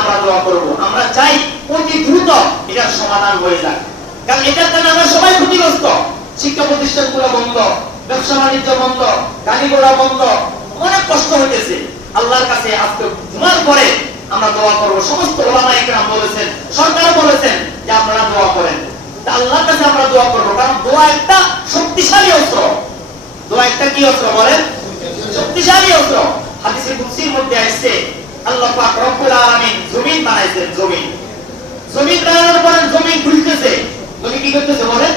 আমরা দোয়া করব। আমরা চাই অতি দ্রুত এটার সমাধান হয়ে যাক, কারণ এটার কারণে আমরা সবাই ক্ষতিগ্রস্ত। শিক্ষা প্রতিষ্ঠানগুলো বন্ধ, ব্যবসা বাণিজ্য বন্ধ, গাড়ি ঘোড়া বন্ধ, অনেক কষ্ট হইতেছে। আল্লাহর কাছে আজকে জুমার পরে আমরা দোয়া করব। সমস্ত ওলামায়ে কেরাম বলেছেন, সরকার বলেছেন যে আপনারা দোয়া করেন। তা আল্লাহর কাছে আমরা দোয়া করব, কারণ দোয়া একটা শক্তিশালী অস্ত্র। দোয়া একটা কি অস্ত্র বলেন? শক্তিশালী অস্ত্র। হাদিসে কুদসির মধ্যে আসছে আল্লাহ পাক রব্বুল আলামিন জমিন বানাইছেন। জমিন বানানোর পরে জমিন ঘুরতেছে। জমিন কি করতেছে বলেন?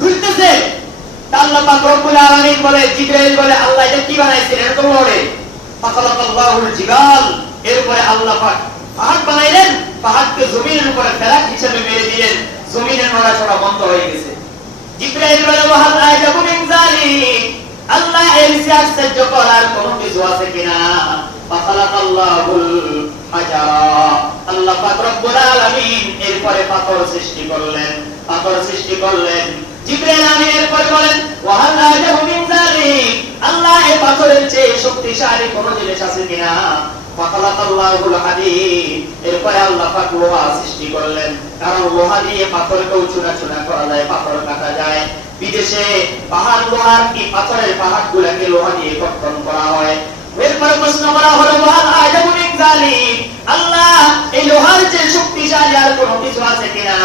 ঘুরতেছে। তা আল্লাহ পাক রব্বুল আলামিন বলে, জিবরাইল বলে, আল্লাহ এটা কি বানাইছেন? এটা তো লড়ে। ফাখালাকাল্লাহুল জিবাল। এরপরে আল্লাহ পাক পাহাড় বানাইলেন, পাহাড়কে জমিনের উপরে ফেলাক হিসেবে মেরে দিলেন, জমিনের নড়াচড়া বন্ধ হয়ে গেছে। জিবরাইল বলে, ওয়াহাল আজাবু মিন যালিক, আল্লাহ এর চেয়ে আশ্চর্য করার কোনো কিছু আছে কিনা? ফাখালাকাল্লাহুল হাজারা। আল্লাহ পাক রব্বুল আলামিন এরপরে পাথর সৃষ্টি করলেন। জিবরাইল আমিন এরপরে বলেন, ওয়াহাল আজাবু মিন যালিক, আল্লাহ এই পাথরের চেয়ে শক্তিশালী কোনো জিনিস আছে কিনা? ফাখালাকাল্লাহুল হাদিদ। এরপরে আল্লাহ পাক লোহা সৃষ্টি করলেন, কারণ লোহা দিয়ে পাথরকেও চূড়া করা যায়, পাথর কাটা যায়। বিদেশে পাহাড় লোহার কি পাথরের পাহাড়গুলোকে লোহা দিয়ে গঠন করা হয়। এরপরে প্রশ্ন করা হলো, ওয়াহাল আজাবু মিন যালিক, আল্লাহ এই লোহার চেয়ে শক্তিশালী আর কোনো কিছু আছে কিনা?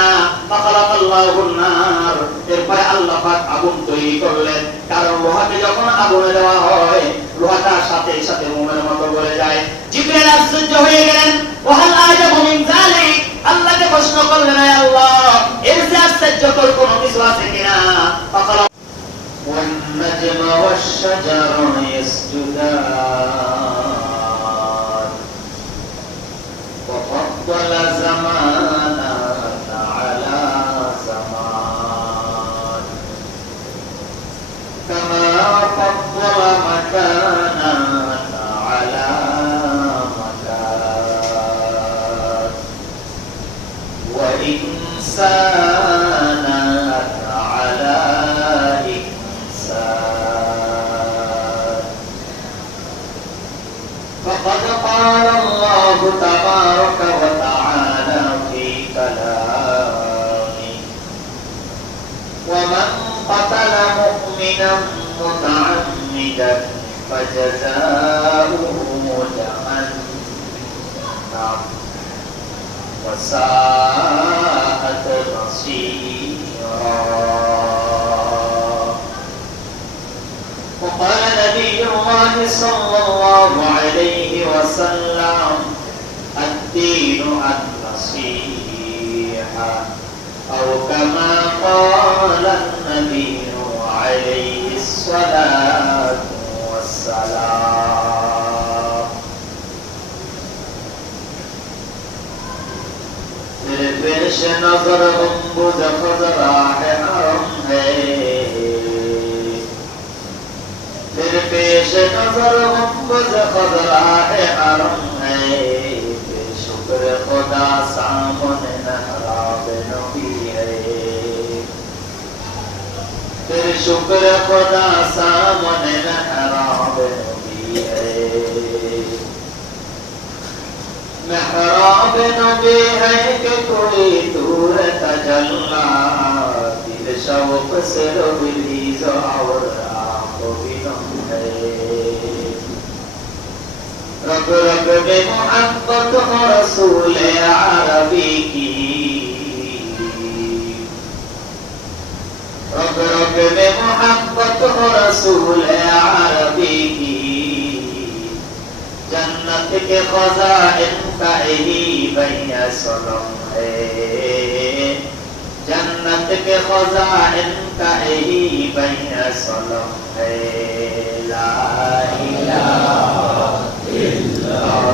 ফাখালাকাল্লাহুন নার। এরপরে আল্লাহ পাক আগুন তৈরি করলেন, কারণ লোহাকে যখন আগুনে দেওয়া হয় লোহাটা সাথে সাথে মোমের মতো গলে যায়। জিবরাইল আশ্চর্য হয়ে গেলেন, ওয়াহাল আজাবু মিন যালিক, আল্লাহকে প্রশ্ন করলেন, হে আল্লাহ এর চেয়ে আশ্চর্যকর কোনো কিছু আছে কিনা? ফাখালা ওয়ান নাজমু ওয়াশ শাজারু ইয়াসজুদান ওয়া ফাদ্দালা জামানা আলা জামান কামা ফাদ্দালা মাকানা আলা মাকান ওয়া ইনসানা আলা ইনসান। فقد قال الله تبارك وتعالى في كلامه ومن قتل مؤمنا متعمدا فجزاؤه جهنم وساءت مصيرا. وقال نبي الله صلى الله عليه وسلم الدين النصيحة أو كما قال النبي عليه الصلاة والسلام. तेरे पेश नजर गुंबद खजरा है हरम है, तेरे पेश नजर गुंबद खजरा है हरम है, शुक्र खुदा सामने महराब नबी है, तेरे शुक्र खुदा सामने महराब नबी है। महराब नबी है कि कोई दूर तजल्ला, दिल शौक से रोबीज और आंखों भी नम है। रब रब में मोहब्बत हो रसूल अरबी की, रब रब में मोहब्बत हो रसूल अरबी की, जन्नत के खजाइन का यही बैया सनम है, जन्नत के खजाइन का यही बैया सनम है। ला इलाहा इल्लल्लाह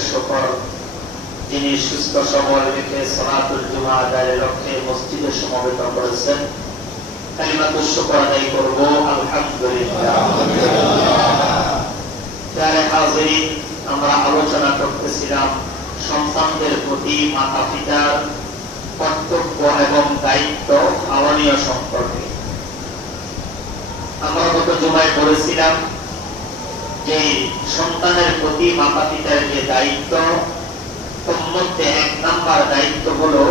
অশেষ শুকর, যিনি সুস্থ সবল রেখে সালাতুল জুমা আদায়ের লক্ষ্যে মসজিদে সমবেত করেছেন। কালিমাতুশ শুকর আদায় করব, আলহামদুলিল্লাহ। প্রিয় হাজিরিন, আমরা আলোচনা করতেছিলাম সন্তানদের প্রতি মাতা পিতার কর্তব্য এবং দায়িত্ব পালনীয় সম্পর্কে। আমরা গত জুমায় বলেছিলাম যে সন্তানের প্রতি মাতা পিতার যে দায়িত্ব, তার মধ্যে 1 নাম্বার দায়িত্ব হলো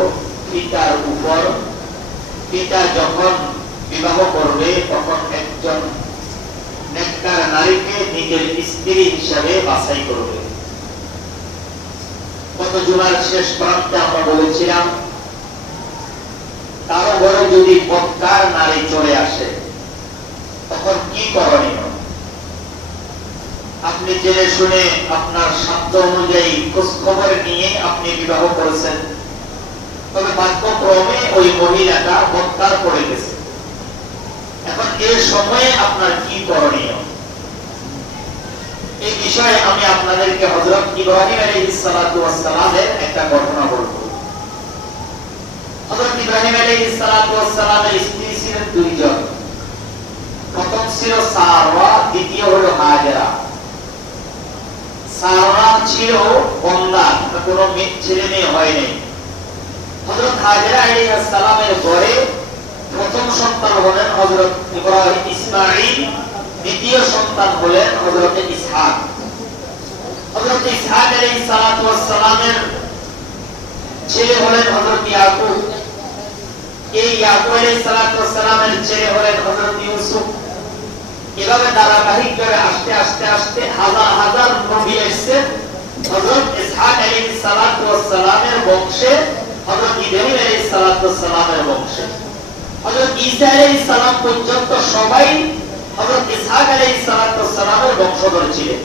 পিতার উপর। পিতা যখন বিবাহ করবে তখন একজন নেককার নারীকে নিজের স্ত্রী হিসাবে বাছাই করবে। গত জুমার শেষ প্রান্তে আমরা বলেছিলাম কারো ঘরে যদি বদকার নারী চলে আসে তখন কি করণীয়। আপনি জেনে শুনে আপনার সাধ্য অনুযায়ী খোঁজ খবর নিয়ে আপনি বিবাহ করেছেন, তবে ভাগ্যক্রমে ওই মহিলাটা বদকার পড়ে গেছে। এখন এই সময়ে আপনার কি করণীয়, এই বিষয়ে আমি আপনাদেরকে হযরত ইব্রাহিম আলাইহিস সালাতু ওয়াস সালামের একটা ঘটনা বলবো। হযরত ইব্রাহিম আলাইহিস সালাতু ওয়াস সালামের স্ত্রী ছিলেন 2 জন। প্রথম ছিল সারা, দ্বিতীয় হলো হাজেরা। সারা ছিল বন্দা, কোনো ছেলে মেয়ে হয়নি। হযরত হাজেরা আলাইহিস সালামের ঘরে প্রথম সন্তান হলেন হযরত ইব্রাহিম ইসমাঈল, দ্বিতীয় সন্তান হলেন হযরত ইসহাক। হযরত ইসহাক আলাইহিস সালাতু ওয়াস সালামের ছেলে হলেন হযরত ইয়াকুব। এই ইয়াকুব আলাইহিস সালাতু ওয়াস সালামের ছেলে হলেন হযরত ইউসুফ। এভাবে ধারাবাহিকভাবে আস্তে আস্তে আস্তে হাজার হাজার নবী এসেছেন হযরত ইসহাক আলাইহিস সালাতু ওয়াস সালামের বংশে, হযরত ইব্রাহিম আলাইহিস সালাতু ওয়াস সালামের বংশে। হযরত ঈসা আলাইহিস সালাম পর্যন্ত সবাই হযরত ইসহাক আলাইহিস সালাতু ওয়াস সালামের বংশধর ছিলেন।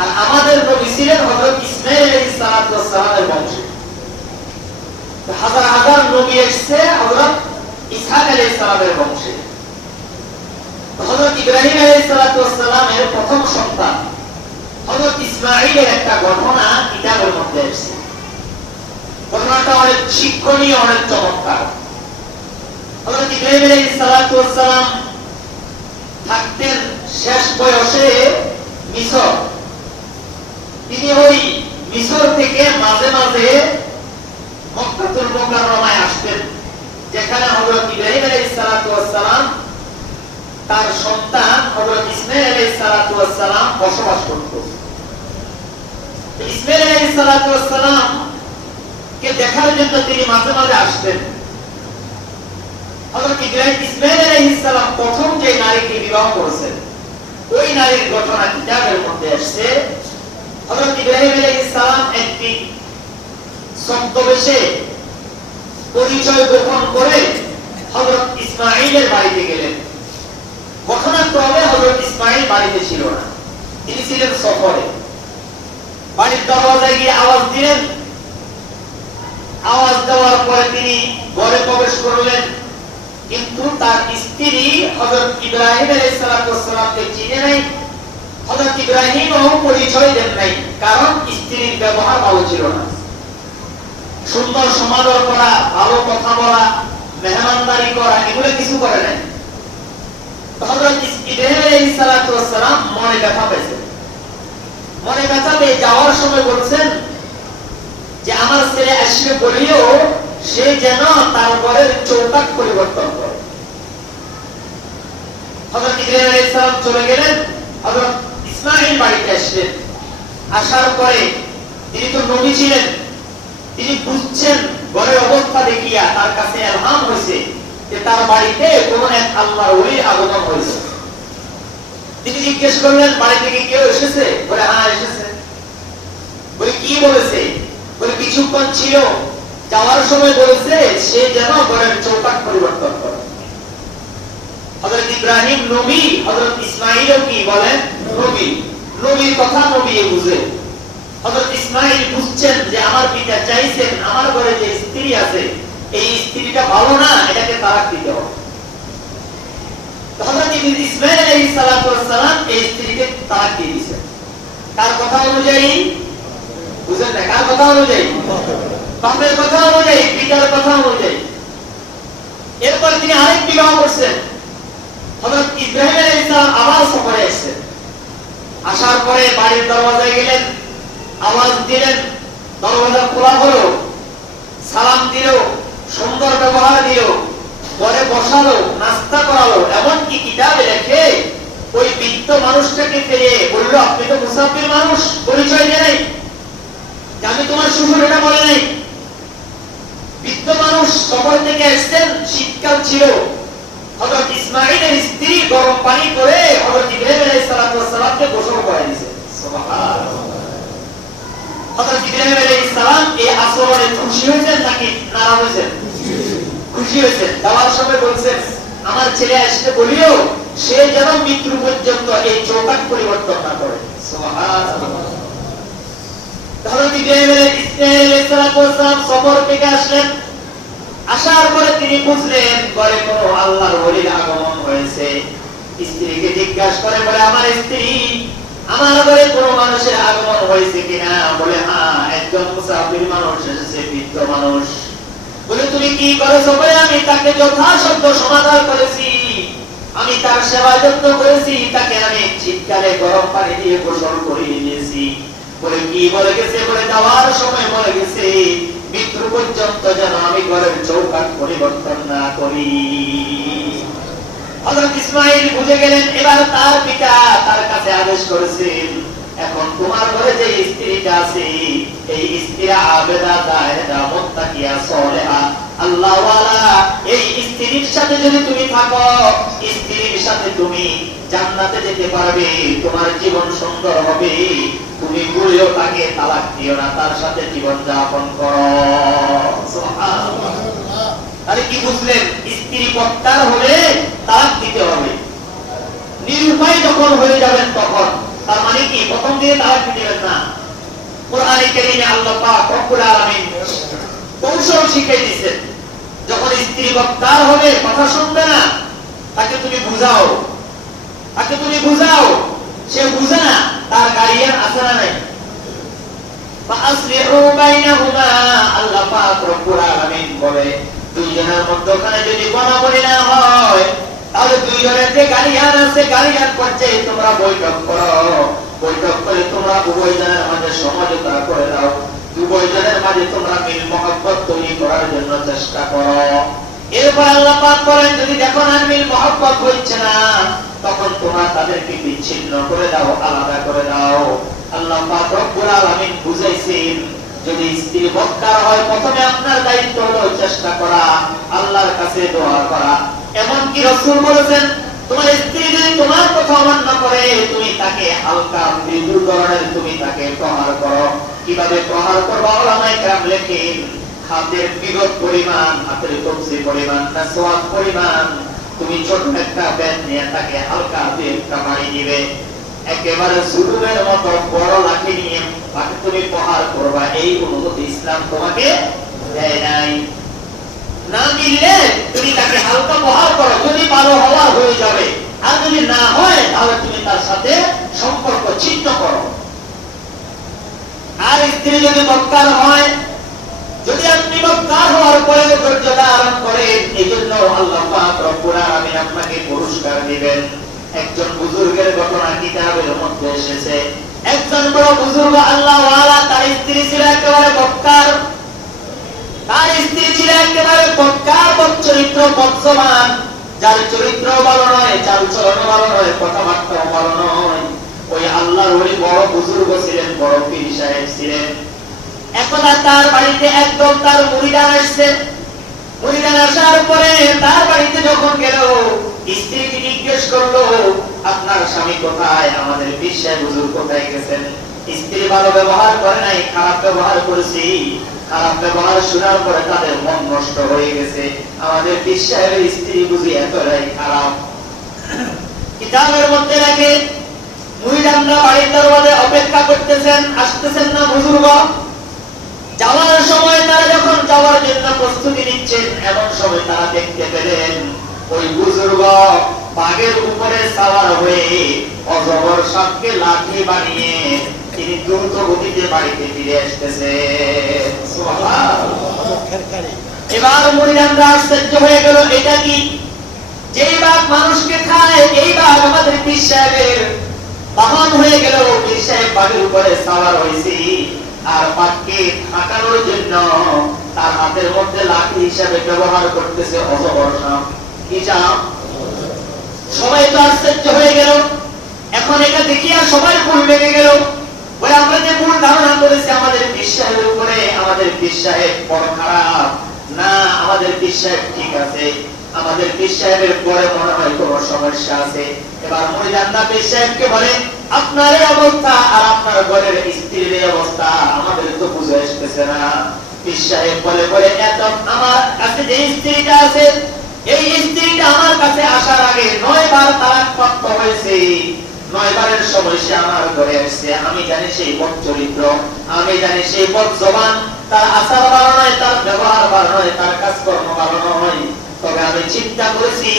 আর আমাদের নবী ছিলেন হযরত ইসমাঈল আলাইহিস সালাতু ওয়াস সালামের বংশে। হাজার হাজার নবী এসেছে হযরত ইসহাক আলাইহিস সালামের বংশে। হযরত ইব্রাহিম আলাইহিস সালাতু ওয়াস সালামের প্রথম সন্তান হযরত ইসমাঈলের একটা ঘটনা কিতাবের মধ্যে এসেছে। ঘটনাটা অনেক শিক্ষণীয়, অনেক চমৎকার। হযরত ইব্রাহিম আলাইহিস সালাতু ওয়াস সালাম থাকতেন শেষ বয়সে মিশর। তিনি ওই মিশর থেকে মাঝে মাঝে মক্কাতুল মুকাররমায় আসতেন, যেখানে হযরত ইব্রাহিম আলাইহিস সালাতু ওয়াস সালাম তার সন্তান হযরত ইসমাঈল আলাইহিস সালাতু ওয়াস সালাম বসবাস করতেন। ইসমাঈল আলাইহিস সালাতু ওয়াস সালাম কে দেখার জন্য তিনি মাঝে মাঝে আসতেন। হযরত ইসমাঈল আলাইহিস সালাম প্রথম যে নারীকে বিবাহ করেছেন ওই নারীর ঘটনা কিতাবের মধ্যে আসছে। হযরত ইব্রাহিম আলাইহিস সালাম একটি ছদ্মবেশে পরিচয় গোপন করে হযরত ইসমাঈলের বাড়িতে গেলেন। ঘটনাক্রমে হযরত ইসমাঈল বাড়িতে ছিল না, তিনি ছিলেন সফরে। বাড়ির দরজায় গিয়ে আওয়াজ দিলেন। আওয়াজ দেওয়ার পরে তিনি ঘরে প্রবেশ করলেন, কিন্তু তার স্ত্রী হযরত ইব্রাহিম আলাইহিস সালাতু ওয়াস সালামকে চিনে নাই। হযরত ইব্রাহিমও পরিচয় দেন নাই, কারণ স্ত্রীর ব্যবহার ভালো ছিল না। সুন্দর সমাদর করা, ভালো কথা বলা, মেহমানদারি করা, এগুলো কিছু করে নাই। হযরত ইব্রাহিম আলাইহিস সালাতু ওয়াস সালাম মনে ব্যথা পেয়েছেন। মনে ব্যথা পেয়ে যাওয়ার সময় বলছেন যে আমার ছেলে আসবে বলিও সে যেন তার ঘরের চৌকাঠ পরিবর্তন করে। হযরত ইব্রাহিম আলাইহিস সালাম চলে গেলেন। হযরত ইসমাঈল বাড়িতে আসলেন। আসার পরে তিনি তো নবী ছিলেন, তিনি বুঝছেন ঘরের অবস্থা দেখিয়া তার কাছে ইলহাম হয়েছে যে তার বাড়িতে কোন এক আল্লাহর ওলির আগমন হয়েছে। তিনি জিজ্ঞেস করলেন বাড়ি থেকে কেউ এসেছে? বলে হ্যাঁ এসেছে। বলে কি বলেছে? বলে কিছুক্ষণ ছিল, যাওয়ার সময় বলেছে সে যেন ঘরের চৌকাঠ পরিবর্তন করে। হযরত ইব্রাহিম নবী, হযরত ইসমাঈলও কি বলেন নবী। নবীর কথা নবী বুঝে। হযরত ইসমাঈল বুঝছেন যে আমার পিতা চাইছেন আমার ঘরে যে স্ত্রী আছে এই স্ত্রীটা ভালো না, এটাকে তালাক দিতে হবে। হযরত ইসমাঈল আলাইহিস সালাতু ওয়াস সালাম এই স্ত্রীকে তালাক দিয়ে দিয়েছেন। তার কথা অনুযায়ী বুঝলেন না? কার কথা অনুযায়ী? বাপের কথা অনুযায়ী, পিতার কথা অনুযায়ী। এরপর তিনি আরেক বিবাহ করছেন। হযরত ইব্রাহিম আলাইহিস সালাম আবার সফরে এসেছেন। আসার পরে বাড়ির দরজায় গেলেন, আওয়াজ দিলেন, দরজা খোলা হলো, সালাম দিল, সুন্দর ব্যবহার দিল, পরে বসালো, নাস্তা করালো, এমনকি কিতাবে লেখে ওই বৃদ্ধ মানুষটাকে পেয়ে বলল, আপনি তো মুসাফির মানুষ, পরিচয় দেয় নাই, আমি তোমার শ্বশুর, এটা বলে নাই। বৃদ্ধ মানুষ সফর থেকে এসেছেন, শীতকাল ছিল। হযরত ইসমাঈলের স্ত্রী গরম পানি করে হযরত ইব্রাহিম আলাইহিস সালামকে গোসল করায় দিয়েছে। সুবহানাল্লাহ। হযরত ইব্রাহিম আলাইহিস সালাম এই আচরণে খুশি হয়েছেন নাকি নারাজ হয়েছেন? খুশি হয়েছেন। যাওয়ার সময় বলছেন, আমার ছেলে আসতে বলিও সে যেন মৃত্যু পর্যন্ত এই চৌকাঠ পরিবর্তন না করে। সুবহানাল্লাহ। হযরত ইব্রাহিম আলাইহিস সালাম সফর থেকে আসলেন। আসার পরে তিনি বুঝলেন ঘরে কোনো আল্লাহর ওলির আগমন হয়েছে। স্ত্রীকে জিজ্ঞাসা করে, বলে, আমার স্ত্রী, আমার ঘরে কোনো মানুষের আগমন হয়েছে কিনা? বলে, হ্যাঁ, একজন মুসাফির মানুষ এসেছে, বৃদ্ধ মানুষ। বলে, তুমি কি করেছো? বলে, আমি তাকে যথাসাধ্য সমাধান করেছি, আমি তার সেবা যত্ন করেছি, তাকে আমি শীতকালে গরম পানি দিয়ে গোসল করিয়ে দিয়েছি। বলে, কি বলে গেছে? বলে, যাওয়ার সময় বলে গেছে মৃত্যু পর্যন্ত যেন আমি ঘরের চৌকাঠ পরিবর্তন না করি। হযরত ইসমাঈল বুঝে গেলেন, এবার তার পিতা তার কাছে আদেশ করেছেন, এখন তোমার ঘরে যে স্ত্রীটা আছে, এই স্ত্রী আবেদা, তাহেরা, মুত্তাকিয়া, সালেহা, আল্লাহওয়ালা, এই স্ত্রীর সাথে যদি তুমি থাকো, স্ত্রীর সাথে তুমি জান্নাতে যেতে পারবে, তোমার জীবন সুন্দর হবে। তুমি ভুলেও তাকে তালাক দিও না, তার সাথে জীবন যাপন করো। সুবহানাল্লাহ। আরে কি বুঝলেন? স্ত্রী বক্তার হলে তালাক দিতে হবে। নিরুপায় যখন হয়ে যাবেন তখন, তার মানে কি প্রথম দিনে তালাক দিবেন না। কোরআনে কারীমে আল্লাহ পাক রব্বুল আলামিন কৌশল শিখিয়ে দিয়েছেন, যখন স্ত্রী বক্তার হবে, কথা শুনবে না, তাকে তুমি বুঝাও, তাকে তুমি বুঝাও, সে বুঝে না, তার গার্ডিয়ান আছে না নাই? ফাআসলিহু বাইনাহুমা, আল্লাহ পাক রব্বুল আলামিন বলে, দুইজনের মধ্যখানে যদি বনাবনি না হয়, তাহলে দুইজনের যে গার্ডিয়ান আছে, গার্ডিয়ান পর্যায়ে তোমরা বৈঠক করো, বৈঠক করে তোমরা উভয়জনের মাঝে সমঝোতা করে দাও, উভয়জনের মাঝে তোমরা মিল মহব্বত তৈরি করার জন্য চেষ্টা করো। এরপর আল্লাহ পাক বলেন, যদি দেখো না মিল মহব্বত হচ্ছে না, তখন তোমরা তাদেরকে বিচ্ছিন্ন করে দাও, আলাদা করে দাও। আল্লাহ পাক রব্বুল আলামিন বুঝাইছেন, যদি স্ত্রী বক্তার হয়, প্রথমে আপনার দায়িত্ব হলো চেষ্টা করা, আল্লাহর কাছে দোয়া করা। এমনকি রাসূল বলেছেন, তোমার স্ত্রী যদি তোমার কথা অমান্য করে, তুমি তাকে হালকা মৃদু ধরনের তুমি তাকে প্রহার করো। কিভাবে প্রহার করবা? উলামায়ে কেরাম লেখেন, হাতের বিগত পরিমাণ, হাতের কবজি পরিমাণ, সোয়াদ পরিমাণ তুমি ছোট একটা ব্যাট নিয়ে তাকে হালকা দিয়ে একটা মারি দিবে। একেবারে জুলুমের মতো বড় লাঠি নিয়ে তাকে তুমি প্রহার করবা, এই অনুমতি ইসলাম তোমাকে দেয় নাই। না মিললে তুমি তাকে হালকা প্রহার করো, যদি ভালো হওয়ার হয়ে যাবে, আর যদি না হয় তাহলে তুমি তার সাথে সম্পর্ক ছিন্ন করো। আর স্ত্রী যদি বক্তার হয়, যদি আপনি বক্তার হওয়ার পরে ধৈর্য ধারণ করেন, এই জন্য আল্লাহ পাক রব্বুল আলামিন আপনাকে পুরস্কার দিবেন। একজন বুজুর্গের ঘটনা কিতাবের মধ্যে এসেছে। একজন বড় বুজুর্গ আল্লাহওয়ালা, তার স্ত্রী ছিল একেবারে বক্তার, তার স্ত্রী ছিল একেবারে বক্তার, চরিত্র বজ্রমান, যার চরিত্র ভালো নয়, চাল চলন ভালো নয়, কথাবার্তা ভালো নয়। ওই আল্লাহর ওলি বড় বুজুর্গ ছিলেন, বড় পীর সাহেব ছিলেন। একদা তার বাড়িতে একদম তার মুরিদান আসছে। মুরিদান আসার পরে তার বাড়িতে যখন গেল, স্ত্রীকে জিজ্ঞেস করলো, আপনার স্বামী কোথায়? আমাদের পীর সাহেব হুজুর কোথায় গেছেন? স্ত্রী ভালো ব্যবহার করে নাই, খারাপ ব্যবহার করেছি। খারাপ ব্যবহার শোনার পরে তাদের মন নষ্ট হয়ে গেছে, আমাদের পীর সাহেবের স্ত্রী বুঝি এতটাই খারাপ। কিতাবের মধ্যে রাখে, মুরিদানরা বাড়ির দরজায় অপেক্ষা করতেছেন, আসতেছেন না বুজুর্গ। যাওয়ার সময় তারা যখন যাওয়ার জন্য প্রস্তুতি নিচ্ছেন, এমন সময় তারা দেখতে পেলেন ওই বুজুর্গ বাঘের উপরে সাওয়ার হয়ে অজগর সাপকে লাঠি বানিয়ে তিনি দ্রুত গতিতে বাড়িতে ফিরে আসতেছে। এবার মুরিদানরা আশ্চর্য হয়ে গেল, এটা কি? যেই বাঘ মানুষকে খায় এই বাঘ আমাদের পীর সাহেবের বাহন হয়ে গেল। পীর সাহেব বাঘের উপরে সাওয়ার হয়েছে আর বাঘকে হাঁটানোর জন্য তার হাতের মধ্যে লাঠি হিসাবে ব্যবহার করতেছে অজগর সাপ। কি সাপ? সবাই তো আশ্চর্য হয়ে গেল। এখন এটা দেখিয়া সবাই ভুল ভেঙে গেল। বলে আমরা যে ভুল ধারণা করেছি আমাদের পীর সাহেবের উপরে, আমাদের পীর সাহেব বড় খারাপ না, আমাদের পীর সাহেব ঠিক আছে, আমাদের পীর সাহেবের পরে মনে হয় কোন সমস্যা আছে। এবার মুরিদানরা পীর সাহেবকে বলে, আপনার এই অবস্থা আর আপনার ঘরের স্ত্রীর এই অবস্থা আমাদের তো বুঝে আসতেছে না। পীর সাহেব বলে বলে এত আমার কাছে যে স্ত্রীটা আছে এই স্ত্রীটা আমার কাছে আসার আগে 9 বার তালাক প্রাপ্ত হয়েছে। 9 বারের সময় সে আমার ঘরে আসছে। আমি জানি সেই বদ চরিত্র, আমি জানি সেই বদ জবান, তার আচার ভালো নয়, তার ব্যবহার ভালো নয়, তার কাজকর্ম ভালো নয়। তবে আমি চিন্তা করেছি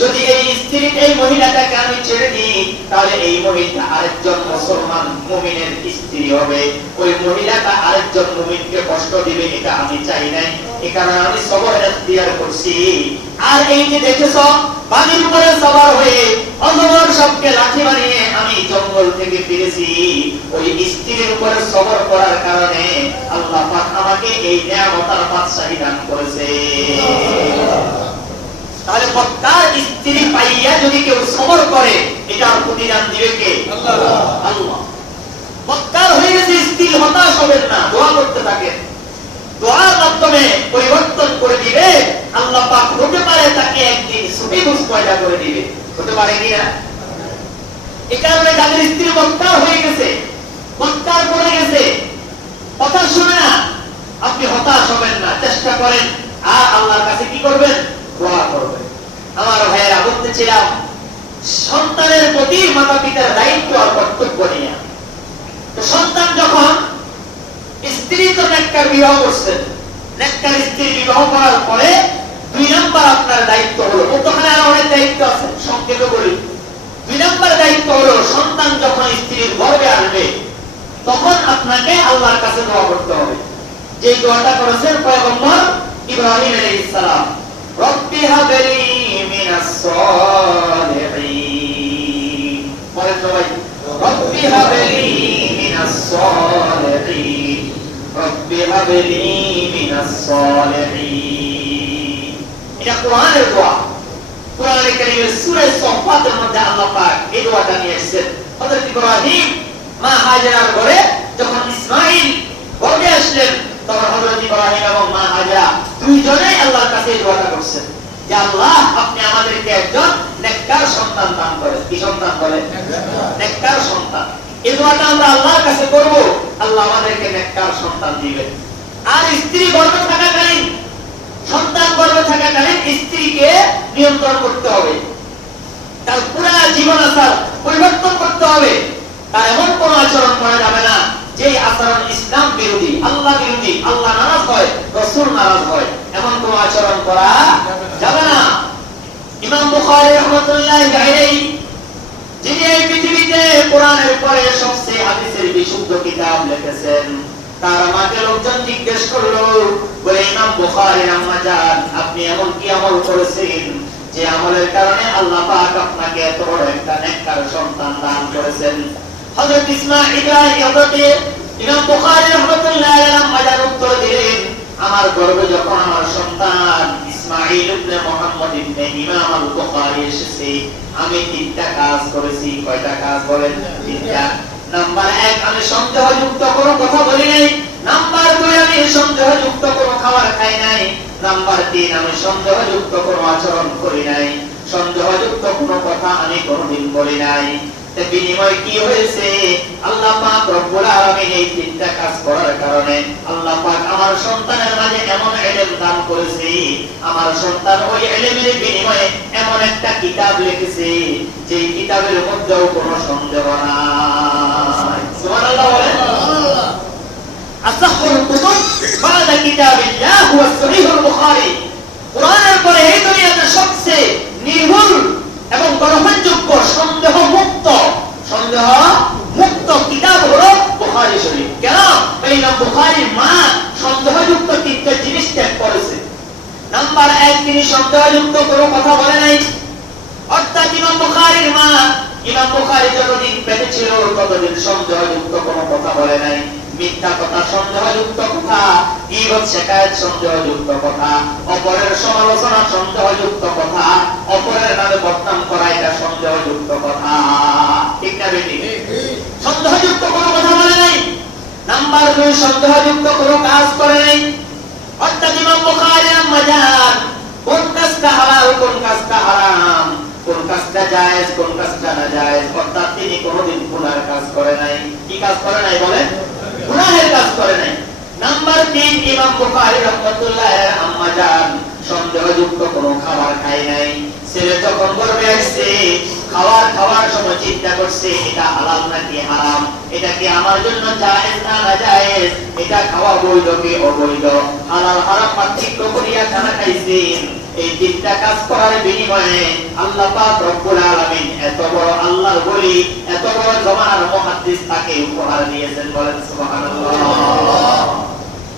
যদি এই স্ত্রী এই মহিলাটাকে আমি ছেড়ে দিই তাহলে এই মহিলা আরেকজন মুসলমান মুমিনের স্ত্রী হবে, ওই মহিলাটা আরেকজন মুমিনকে কষ্ট দিবে, এটা আমি চাই নাই। এই কারণে আমি সবর ইখতিয়ার করছি। আর এই যে দেখেছো বাঘের উপরে সবার হয়ে অজগর সবকে লাঠি বানিয়ে আমি জঙ্গল থেকে ফিরেছি, ওই স্ত্রীর উপরে সবর করার কারণে আল্লাহ পাক আমাকে এই নিয়ামত আর বাদশাহী দান করেছে। তাহলে মক্কার স্ত্রী পাইয়া যদি কেউ সবর করে এটার প্রতিদান দিবে কে? আল্লাহ। মক্কার হয়ে গেছে স্ত্রী, হতাশ হবেন না, দোয়া করতে থাকেন। দোয়ার মাধ্যমে পরিবর্তন করে দিবে আল্লাহ পাক। হতে পারে তাকে একদিন ছুটি বুঝ পয়দা করে দিবে, হতে পারে কিনা? এই কারণে যাদের স্ত্রী মক্কার হয়ে গেছে, মক্কার পড়ে গেছে, কথা শুনে না, আপনি হতাশ হবেন না, চেষ্টা করেন আর আল্লাহর কাছে কি করবেন? দোয়া করবেন। আমার ভাইয়েরা বলতেছিলাম সন্তানের প্রতি মাতা পিতার দায়িত্ব আর কর্তব্য নিয়ে। তো সন্তান যখন স্ত্রী তো নেককার বিবাহ করছেন, নেককার স্ত্রী বিবাহ করার পরে 2 নম্বর আপনার দায়িত্ব হলো, ওখানে আরো অনেক দায়িত্ব আছে, সংক্ষেপে বলি। 2 নম্বর দায়িত্ব হলো সন্তান যখন স্ত্রীর গর্ভে আসবে তখন আপনাকে আল্লাহর কাছে দোয়া করতে হবে। যে দোয়াটা করেছেন পয়গম্বর ইব্রাহিম আলাইহিস সালাম, রব্বি হাবলি মিনাস সালিহিন। বলেন সবাই, রব্বি হাবলি মিনাস সালিহিন, রব্বি হাবলি মিনাস সালিহিন। এটা কোরআনের দোয়া। কোরআনে কারীমের সূরা সফাতের মধ্যে আল্লাহ পাক এই দোয়াটা নিয়ে এসেছেন। হযরত ইব্রাহিম মা হাজেরার ঘরে যখন ইসমাঈল গর্ভে আসলেন তখন হযরত ইব্রাহিম এবং মা হাজেরা দুইজনেই আল্লাহর কাছে এই দোয়াটা করছেন যে আল্লাহ আপনি আমাদেরকে একজন নেককার সন্তান দান করেন। কি সন্তান বলেন? নেককার সন্তান। এই দোয়াটা আমরা আল্লাহর কাছে করব, আল্লাহ আমাদেরকে নেককার সন্তান দিবেন। আর স্ত্রী গর্ভে থাকাকালীন, সন্তান গর্ভে থাকাকালীন স্ত্রীকে নিয়ন্ত্রণ করতে হবে, তার পুরো জীবন আচার পরিবর্তন করতে হবে। তার এমন কোন আচরণ করা যাবে না যে আচরণ ইসলাম বিরোধী, আল্লাহ বিরোধী, আল্লাহ নারাজ হয়, রাসূল নারাজ হয়, এমন কোন আচরণ করা যাবে না। ইমাম বুখারী রাহমাতুল্লাহি আলাইহি যিনি এই পৃথিবীতে কোরআনের পরে সবচেয়ে হাদিসের বিশুদ্ধ কিতাব লিখেছেন, তার মাকে লোকজন জিজ্ঞেস করলো, বলে ইমাম বুখারীর আম্মা জান আপনি এমন কি আমল করেছেন যে আমলের কারণে আল্লাহ পাক আপনাকে এত বড় একটা নেককার সন্তান দান করেছেন? হযরত ইসমাঈল ইমাম বুখারী রাহমাতুল্লাহি আলাইহি আম্মা জান উত্তর দিলেন, আমার গর্ভে যখন আমার সন্তান ইসমাঈল ইবনে মুহাম্মদ ইবনে ইমাম আল বুখারী এসেছে আমি 3টা কাজ করেছি। কয়টা কাজ বলেন? 3টা। নাম্বার 1 আমি সন্দেহযুক্ত কোনো কথা বলি নাই। নাম্বার 2 আমি সন্দেহযুক্ত কোনো খাবার খাই নাই। নাম্বার 3 আমি সন্দেহযুক্ত কোনো আচরণ করি নাই। সন্দেহযুক্ত কোনো কথা আমি কোনোদিন বলি নাই। এর বিনিময়ে কি হয়েছে? আল্লাহ পাক রব্বুল আলামিন এই 3টা কাজ করার কারণে আল্লাহ পাক আমার সন্তানের মাঝে এমন ইলম দান করেছে, আমার সন্তান ওই ইলমের বিনিময়ে এমন একটা কিতাব লিখেছে যে কিতাবের মধ্যেও কোনো সন্দেহ নাই। সুবহানাল্লাহ বলেন। আসাহুল কুতুব বাদা কিতাবিল্লাহ হুয়া সহিহুল বুখারী। কোরআনের পরে এই দুনিয়াতে সবচেয়ে নির্ভুল এবং গ্রহণযোগ্য সন্দেহ মুক্ত কিতাব হলো ইমাম বুখারীর মা সন্দেহযুক্ত তিনটা জিনিস ত্যাগ করেছে। নাম্বার 1, তিনি সন্দেহযুক্ত কোনো কথা বলে নাই, অর্থাৎ ইমাম বুখারীর মা, ইমাম বুখারী যতদিন পেটে ছিল ততদিন সন্দেহযুক্ত কোনো কথা বলে নাই। মিথ্যা কথা সন্দেহযুক্ত কথা, গীবত শিকায়ত সন্দেহযুক্ত কথা, অপরের সমালোচনা সন্দেহযুক্ত কথা, অপরের নামে বদনাম করা এটা সন্দেহযুক্ত কথা। ঠিক না বেটি? সন্দেহযুক্ত কোনো কথা বলে নাই। নাম্বার 2, সন্দেহযুক্ত কোনো কাজ করে নাই। অর্থাৎ ইমাম বুখারী আম্মা জান কোন কাজটা হালাল কোন কাজটা হারাম, কোন কাজটা জায়েজ কোন কাজটা নাজায়েজ, অর্থাৎ তিনি কোনোদিন গুনাহের কাজ করে নাই। কি কাজ করে নাই বলেন? গুনাহের কাজ করে নাই। নাম্বার 3, ইমাম বুখারী রাহমাতুল্লাহ আলাইহি আম্মা জান সন্দেহযুক্ত কোনো খাবার খায় নাই। ছেলে যখন গর্ভে আসছে খাওয়ার সময় চিন্তা করছে এটা হালাল নাকি হারাম, এটা কি আমার জন্য জায়েজ না নাজায়েজ, এটা খাওয়া বৈধ কি অবৈধ, হালাল হারাম পার্থক্য করিয়া খানা খাইছেন। এই তিনটা কাজ করার বিনিময়ে আল্লাহ পাক রব্বুল আলামিন এত বড় আল্লাহর ওলি, এত বড় জমানার মুহাদ্দিস তাকে উপহার দিয়েছেন। বলেন সুবহানাল্লাহ।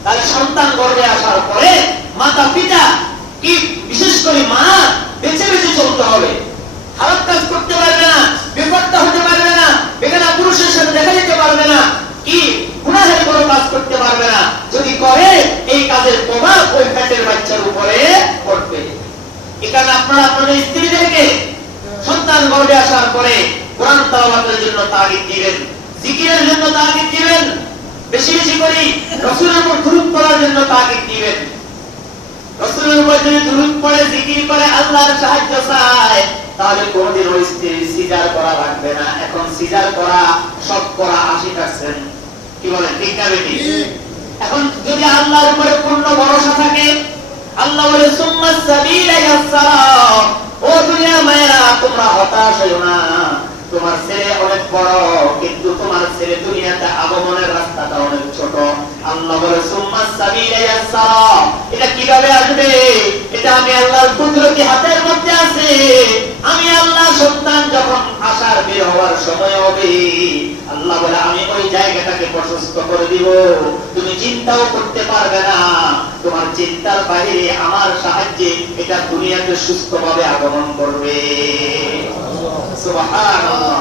তাহলে সন্তান গর্ভে আসার পরে মাতা পিতা কি, বিশেষ করে মা বেঁচে বেঁচে চলতে হবে। খারাপ কাজ করতে পারবে না, বেপরোয়া হতে পারবে না, বেগানা পুরুষের সাথে দেখা যেতে পারবে না, কি গুনাহের কোনো কাজ করতে পারবে না। যদি করে এই কাজের প্রভাব ওই পেটের বাচ্চার উপরে পড়বে। এখানে আপনারা আপনাদের স্ত্রীদেরকে সন্তান গর্ভে আসার পরে কোরআন তেলাওয়াতের জন্য তাগিদ দিবেন, জিকিরের জন্য তাগিদ দিবেন, বেশি বেশি করে রাসূলের উপর দুরূদ পড়ার জন্য তাগিদ দিবেন। রাসূলের উপর যদি দুরূদ পড়ে জিকির করে আল্লাহর সাহায্য চায় তাহলে কোনদিন ওই স্ত্রী সিজার করা লাগবে না। এখন সিজার করা শতকরা 80%। কি বলেন? ঠিক না বেটি? এখন যদি আল্লাহর উপরে পূর্ণ ভরসা থাকে, আল্লাহ বলে সুম্মাস সাবিলা ইয়াসসারা, ও দুনিয়া মায়েরা তোমরা হতাশ হইও না, তোমার ছেলে অনেক বড় কিন্তু তোমার ছেলে দুনিয়াতে আগমনের রাস্তাটা অনেক ছোট। আল্লাহ বলে সুম্মাস সাবিলা ইয়াসসারা, এটা কিভাবে আসবে? এটা আমি আল্লাহর কুদরতি হাতের মধ্যে আছে। আমি আল্লাহ সন্তান যখন আসার বের হওয়ার সময় হবে আল্লাহ বলে আমি ওই জায়গাটাকে প্রশস্ত করে দিব, তুমি চিন্তাও করতে পারবে না। তোমার চিন্তার বাইরে আমার সাহায্যে এটা দুনিয়াতে সুস্থভাবে আগমন করবে। সুবহানাল্লাহ।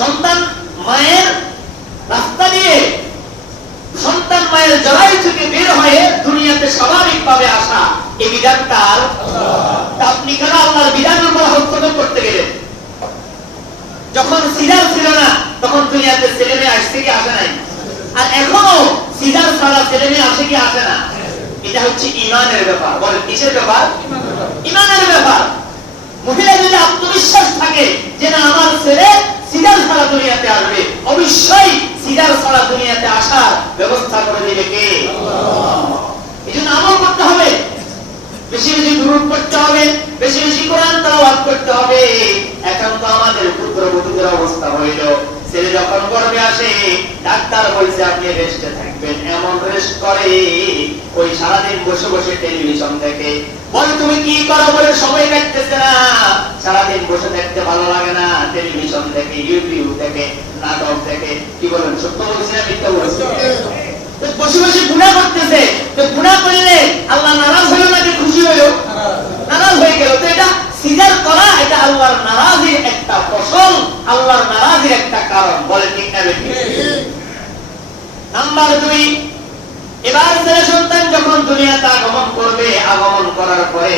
সন্তান মায়ের রাস্তা দিয়ে, সন্তান মায়ের জরায়ু থেকে বের হয়ে দুনিয়াতে স্বাভাবিকভাবে আসা, এই বিধানটা আপনি কেন আল্লাহর বিধানের উপর হস্তক্ষেপ করতে গেলেন? যখন সিজার ছিল না তখন দুনিয়াতে ছেলে মেয়ে আসছে কি আসে নাই? আর এখনো সিজার ছাড়া ছেলে মেয়ে আসে কি আসে না? এটা হচ্ছে ঈমানের ব্যাপার। বলেন কিসের ব্যাপার? ঈমানের ব্যাপার। মহিলা যদি আত্মবিশ্বাস থাকে যে না আমার ছেলে সিজার ছাড়া দুনিয়াতে আসবে, অবশ্যই সিজার ছাড়া দুনিয়াতে আসার ব্যবস্থা করে দিবে কে? আল্লাহ। এজন্য আমল করতে হবে, বেশি বেশি দুরূদ পড়তে হবে, বেশি বেশি কোরআন তেলাওয়াত করতে হবে। এখন তো আমাদের পুত্রবধূদের অবস্থা হইল, ছেলে যখন গর্ভে আসে ডাক্তার বলছে আপনি রেস্টে থাকবেন, এমন রেস্ট করে ওই সারাদিন বসে বসে টেলিভিশন দেখে। বলে তুমি কি করো? বলে সময় কাটতেছে না, সারাদিন বসে দেখতে ভালো লাগে না, টেলিভিশন দেখে, ইউটিউব দেখে, নাটক দেখে। কি বলেন? সত্য বলছি না মিথ্যা বলছি? বসে বসে গুনাহ করতেছে, তো গুনাহ করলে আল্লাহ নারাজ হলো নাকি খুশি হলো? নারাজ হয়ে গেল। তো এটা সিজার করা এটা আল্লাহর নারাজির একটা ফসল, আল্লাহর নারাজির একটা কারণ। বলে ঠিক না বেটি? নাম্বার 2, এবার ছেলে সন্তান যখন দুনিয়াতে আগমন করবে, আগমন করার পরে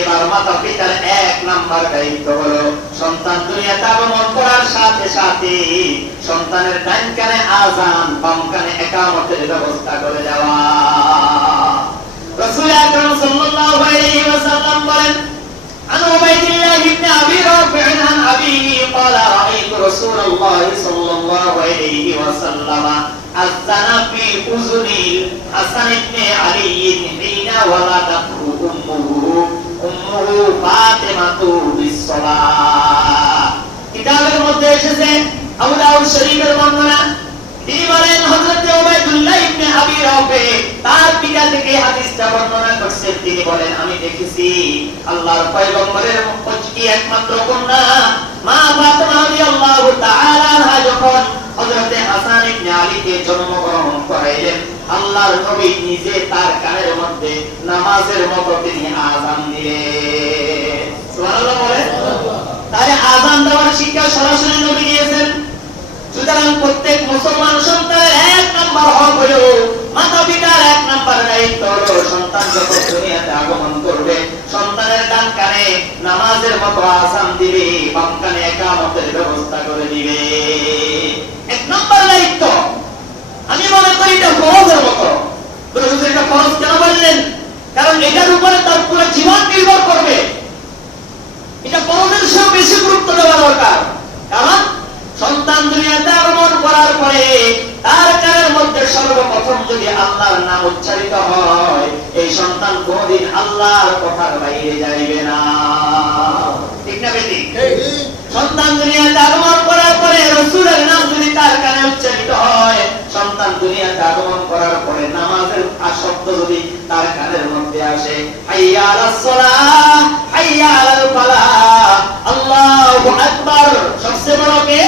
এবার মাতা পিতার 1 নাম্বার দায়িত্ব হলো সন্তান দুনিয়াতে আগমন করার সাথে সাথে সন্তানের ডান কানে আযান, বাম কানে ইকামতের ব্যবস্থা করে দেওয়া। রাসূল আকরাম সাল্লাল্লাহু আলাইহি ওয়াসাল্লাম বলেন, عن عبيد الله بن أبي رافع عن أبيه قال رأيت رسول الله صلى الله عليه وسلم أذن في أذن الحسن بن علي حين ولدته أمه فاطمة بالصلاة। কিতাবের মধ্যে এসেছে, আবু দাউদ শরীফের বর্ণনা, তিনি বলেন হযরত উবাইদুল্লাহ ইবনে আবি রাফি তার পিতা থেকে হাদিসটা বর্ণনা করছেন। তিনি বলেন আমি দেখেছি আল্লাহর পয়গম্বরের কি একমাত্র কন্যা মা ফাতিমা রাদিয়াল্লাহু তাআলা আনহা যখন হযরতে হাসান ইবনে আলীকে জন্মগ্রহণ করাইলেন। আল্লাহর নবী নিজে তার কানের মধ্যে নামাজের মতো তিনি আযান দিলেন। সুবহানাল্লাহ বলে। তাই আযান দেওয়ার শিক্ষা সরাসরি নবী দিয়েছেন। সুতরাং প্রত্যেক মুসলমান সন্তানের এক নাম্বার হক হলো, মাতা পিতার এক নাম্বার দায়িত্ব হলো, সন্তান যখন দুনিয়াতে আগমন করবে সন্তানের ডান কানে নামাজের মতো আযান দিবে, বাম কানে ইকামতের ব্যবস্থা করে দিবে। এক নাম্বার দায়িত্ব। আমি মনে করি এটা ফরজের মতো। বলে হুজুর এটা ফরজ কেন বললেন? কারণ এটার উপরে তার পুরো জীবন নির্ভর করবে। এটা ফরজের চেয়ে বেশি গুরুত্ব দেওয়া দরকার। কারণ সন্তান দুনিয়াতে আগমন করার পরে তার কানের মধ্যে সর্বপ্রথম যদি আল্লাহর নাম উচ্চারিত হয়, এই সন্তান কোনদিন আল্লাহর কথার বাইরে যাইবে না। ঠিক না বেটি? সন্তান দুনিয়াতে আগমন করার পরে রাসূলের নাম যদি তার কানে উচ্চারিত হয়, সন্তান দুনিয়াতে আগমন করার পরে নামাজের শব্দ যদি তার কানের মধ্যে আসে, হাইয়া আলাস সালাহ, হাইয়া আলাল ফালাহ, আল্লাহু আকবার, সবচেয়ে বড় কে?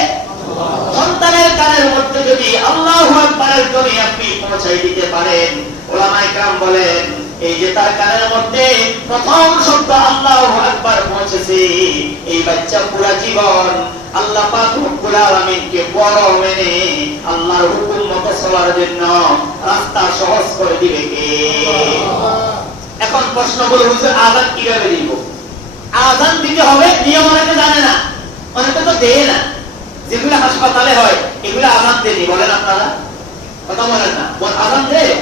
সন্তানের কানের মধ্যে যদি আল্লাহু আকবারের ধ্বনি আপনি পৌঁছাই দিতে পারেন, উলামায়ে কেরাম বলেন এই যে তার কানের মধ্যে প্রথম শব্দ আল্লাহু আকবার পৌঁছেছে, এই বাচ্চা পুরা জীবন আল্লাহ পাক রব্বুল আলামিনকে বড় মেনে আল্লাহর হুকুম মতো চলার জন্য রাস্তা সহজ করে দিবে কে? এখন প্রশ্ন হলো হুজুর আযান কিভাবে দিব? আযান দিতে হবে নিয়ম অনেকে জানে না, অনেকে তো দেয় না। যেগুলো হাসপাতালে হয় এগুলো আযান দেয়নি, বলেন আপনারা? কথা বলেন না। বল আযান দেয়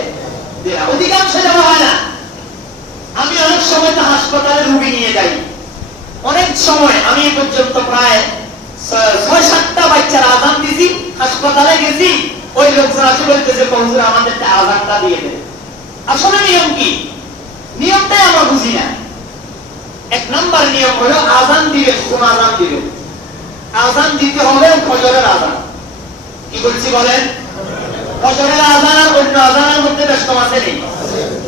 না, অধিকাংশ দেওয়া হয় না। আমি অনেক সময় তো হাসপাতালে রোগী নিয়ে যাই, অনেক সময় আমি এ পর্যন্ত প্রায় ৬-৭টা বাচ্চার আযান দিছি, হাসপাতালে গেছি, ওই লোকজন আসে বলতেছে হুজুর আমাদেরকে আযানটা দিয়ে দেন। আসলে নিয়ম কি? নিয়মটাই আমরা বুঝি না। এক নাম্বার নিয়ম হলো আযান দিবে, কোন আযান দিবে? আযান দিতে হবে ফজরের আযান। কি বলছি বলেন? ফজরের আযান আর অন্য আযানের মধ্যে বেশ কম আছে নেই?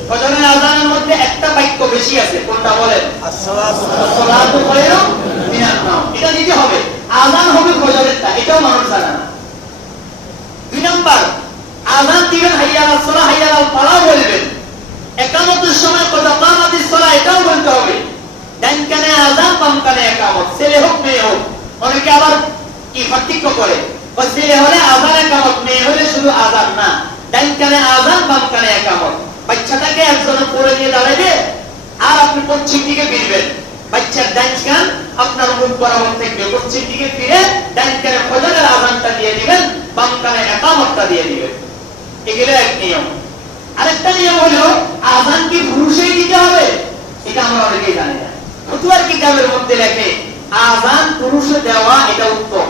ফজরের আযানের মধ্যে একটা বাক্য বেশি আছে, কোনটা বলেন? আসসালাতু খায়রুম মিনান নাওম। এটা দিতে হবে। আযান হবে ফজরেরটা, এটাও মানুষ জানে না। দুই নাম্বার, আযান দিবেন হাইয়া আলাস সালাহ, হাইয়া আলাল ফালাহ বলবেন। ইকামতের সময় কদ কামাতিস সালাহ এটাও বলতে হবে। ডান কানে আযান, বাম কানে ইকামত, ছেলে হোক মেয়ে হোক। অনেকে আবার কি পার্থক্য করে, ছেলে হলে আযান ইকামত, মেয়ে হলে শুধু আযান না, ডান কানে আযান, বাম কানে ইকামত। বাচ্চাটাকে একজনের পরে নিয়ে দাঁড়াবে আর আপনি পশ্চিম দিকে ফিরবেন, বাচ্চার ডান কান আপনার মুখ বরাবর থাকবে, পশ্চিম দিকে ফিরে ডান কানে ফজরের আযানটা দিয়ে দিবেন, বাম কানে ইকামতটা দিয়ে দিবেন। এগুলো এক নিয়ম। আরেকটা নিয়ম হলো আযান কি পুরুষই দিতে হবে? এটা আমরা অনেকেই জানি না। ফতোয়ার কিতাবের মধ্যে লেখে আযান পুরুষে দেওয়া এটা উত্তম।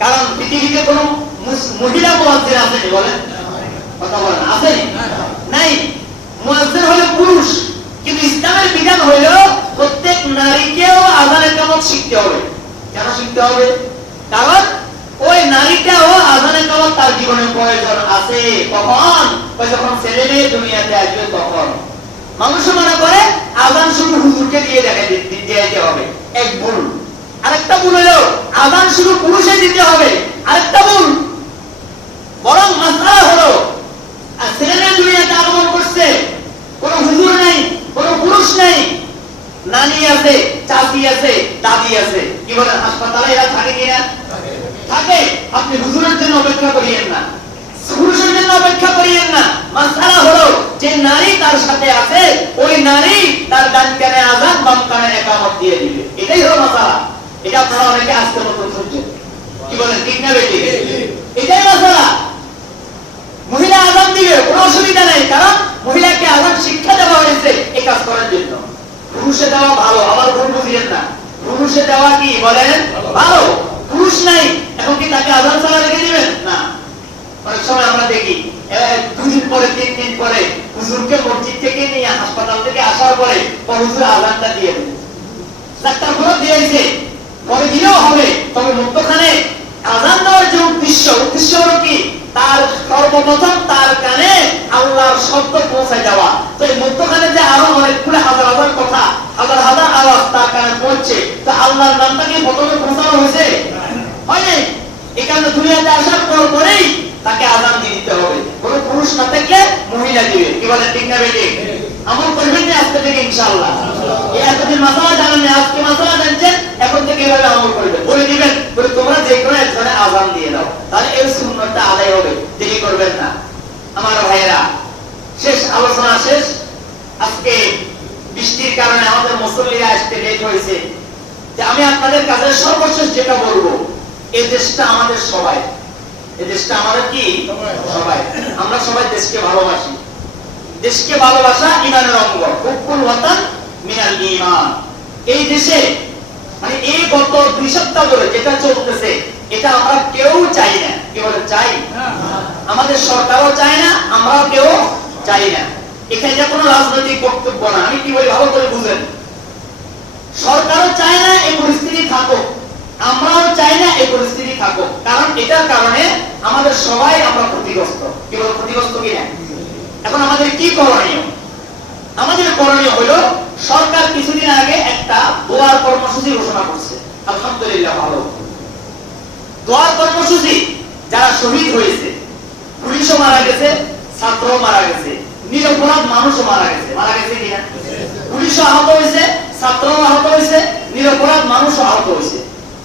কারণ পৃথিবীতে কোন মহিলা মুয়াজ্জিন আছেনি? বলেন, কথা বলেন, আছেনি? নাই। মুয়াজ্জিন হলো পুরুষ, কিন্তু ইসলামের বিধান হলো প্রত্যেক নারীকেও আযান ইকামত শিখতে হবে। কেন শিখতে হবে? কারণ ওই নারীটাও আযান ইকামত তার জীবনে প্রয়োজন আছে। কখন? যখন ছেলে মেয়ে দুনিয়াতে আসবে তখন। মানুষ মনে করে আযান শুধু হুজুরকে দিয়ে দিতে হবে, এক ভুল। আরেকটা ভুল হলো আযান শুধু পুরুষে দিতে হবে, আরেকটা ভুল। বরং মাসআলা হলো ছেলে মেয়ে দুনিয়াতে আগমন করছে, কোন হুজুর নেই, কোন পুরুষ নেই, নানি আছে, চাচি আছে, দাদি আছে। কি বলেন, হাসপাতালে এরা থাকে কিনা? থাকে। আপনি হুজুরের জন্য অপেক্ষা করিয়েন না, পুরুষের জন্য অপেক্ষা করিয়েন না। মাসআলা হলো যে নারী তার সাথে আছে, ওই নারী তার ডান কানে আযান, বাম কানে ইকামত দিয়ে দিবে। এটাই হলো মাসআলা। এটা আপনারা অনেকে আজকে মতো শুনছেন। কি বলেন, ঠিক না বেটি? এটাই মাসআলা। মহিলা আযান দিবে, কোনো অসুবিধা নাই, কারণ মহিলাকে আযান শিক্ষা দেওয়া হয়েছে এই কাজ করার জন্য। পুরুষে দেওয়া ভালো, আবার ভুল বুঝিয়েন না। পুরুষে দেওয়া কি বলেন? ভালো। পুরুষ নাই, এখন কি তাকে আযান ছাড়া রেখে দিবেন? না। অনেক সময় আমরা দেখি 2 দিন পরে 3 দিন পরে হুজুরকে মসজিদ থেকে নিয়ে হাসপাতাল থেকে আসার পরে হুজুর আযানটা দিয়ে দেন। ডাক্তার বলে দিয়েছে, পরে দিলেও হবে, তবে মধ্যখানে আযান দেওয়ার যে উদ্দেশ্য হলো কি? তার সর্বপ্রথম তার কানে আল্লাহর শব্দ পৌঁছায় যাওয়া। তো এই মধ্যখানে যে আরো অনেকগুলো হাজার হাজার কথা, হাজার হাজার আওয়াজ তার কানে পৌঁছছে, তো আল্লাহর নামটাকে প্রথমে পৌঁছানো হয়েছে? হয়নি। এই কারণে দুনিয়াতে আসার পর পরেই তাকে আযান দিয়ে দিতে হবে। কোনো পুরুষ না থাকলে মহিলা দিবে। কি বলে ঠিক না বেটি? আমল করবেন না আজকে থেকে ইনশাআল্লাহ। এই এতদিন মাসালা জানেন না, আজকে মাসালা জানছেন, এখন থেকে এভাবে আমল করবেন। বলে দিবেন বলে তোমরা যে কোনো একজনে আযান দিয়ে দাও, তাহলে এই সুন্নতটা আদায় হবে। দেরি করবেন না আমার ভাইয়েরা। শেষ আলোচনা শেষ। আজকে বৃষ্টির কারণে আমাদের মুসল্লিরা আসতে লেট হয়েছে। যে আমি আপনাদের কাছে সর্বশেষ যেটা বলবো, এই দেশটা আমাদের সবাই, এই দেশটা আমাদের কি সবাই। আমরা সবাই দেশকে ভালোবাসি। দেশকে ভালোবাসা ঈমানের অঙ্গ। হুব্বুল ওয়াতান মিনাল ঈমান। এই দেশে মানে এই গত 2 সপ্তাহ ধরে যেটা চলতেছে, এটা আমরা কেউ চাই না। কি বলে চাই? আমাদের সরকারও চায় না, আমরাও কেউ চাই না। এখানে যে কোনো রাজনৈতিক বক্তব্য না। আমি কি বলি ভালো করে বুঝেন। সরকারও চায় না এই পরিস্থিতি থাকুক, আমরাও চাই না এই পরিস্থিতি থাকুক। কারণ এটার কারণে আমাদের সবাই আমরা ক্ষতিগ্রস্ত। কি বল ক্ষতিগ্রস্ত কিনা? এখন আমাদের কি করণীয়? আমাদের করণীয় হলো, সরকার কিছুদিন আগে একটা দোয়ার কর্মসূচি ঘোষণা করছে। আলহামদুলিল্লাহ ভালো। দোয়ার কর্মসূচি যারা শহীদ হয়েছে, পুলিশও মারা গেছে, ছাত্রও মারা গেছে, নিরপরাধ মানুষও মারা গেছে। মারা গেছে কিনা? পুলিশও আহত হয়েছে, ছাত্রও আহত হয়েছে, নিরপরাধ মানুষও আহত হয়েছে।